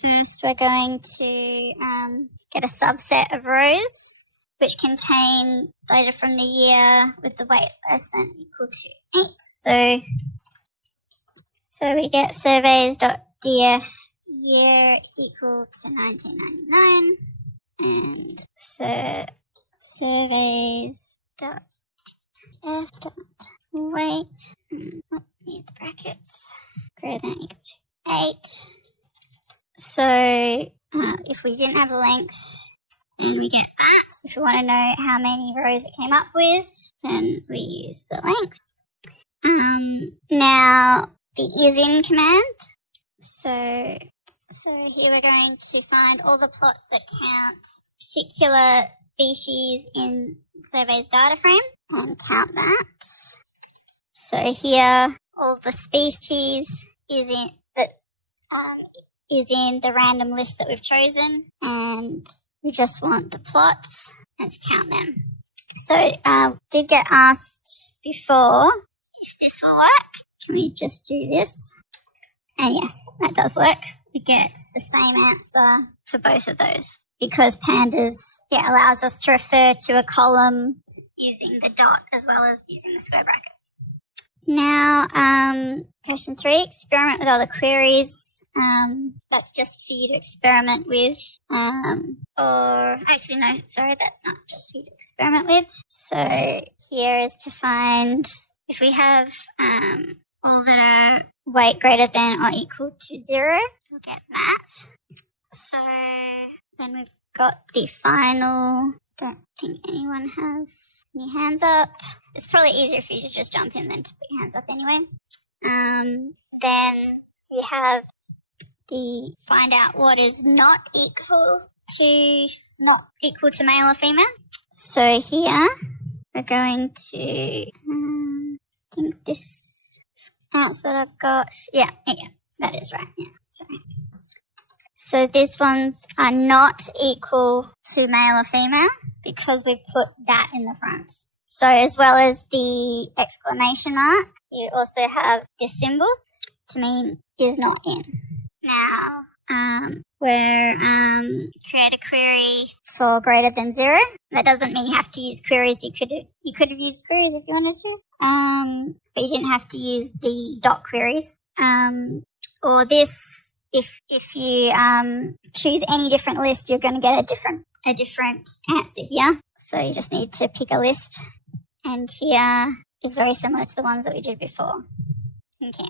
First, we're going to get a subset of rows which contain data from the year with the weight less than or equal to 8. So we get surveys.df year equal to 1999 and surveys.df.weight, need the brackets, greater than or equal to 8. So if we didn't have a length and we get that, if we want to know how many rows it came up with, then we use the length. Now the isin command. So here we're going to find all the plots that count particular species in survey's data frame and count that. So here all the species is in the random list that we've chosen, and we just want the plots and to count them. So did get asked before if this will work. Can we just do this? And yes, that does work. We get the same answer for both of those because Pandas allows us to refer to a column using the dot as well as using the square brackets. Now, question 3, experiment with other queries. That's just for you to experiment with. That's not just for you to experiment with. So here is to find if we have all that are weight greater than or equal to 0, we'll get that. So then we've got the final. Don't think anyone has any hands up. It's probably easier for you to just jump in than to put your hands up anyway. Then we have the find out what is not equal to male or female. So here we're going to I think this answer that I've got. Yeah, that is right. Yeah, sorry. So these ones are not equal to male or female because we put that in the front. So as well as the exclamation mark, you also have this symbol to mean is not in. Now, we're create a query for greater than 0. That doesn't mean you have to use queries. You could have used queries if you wanted to, but you didn't have to use the dot queries. Or this. If you choose any different list, you're going to get a different answer here. So you just need to pick a list. And here is very similar to the ones that we did before. Okay.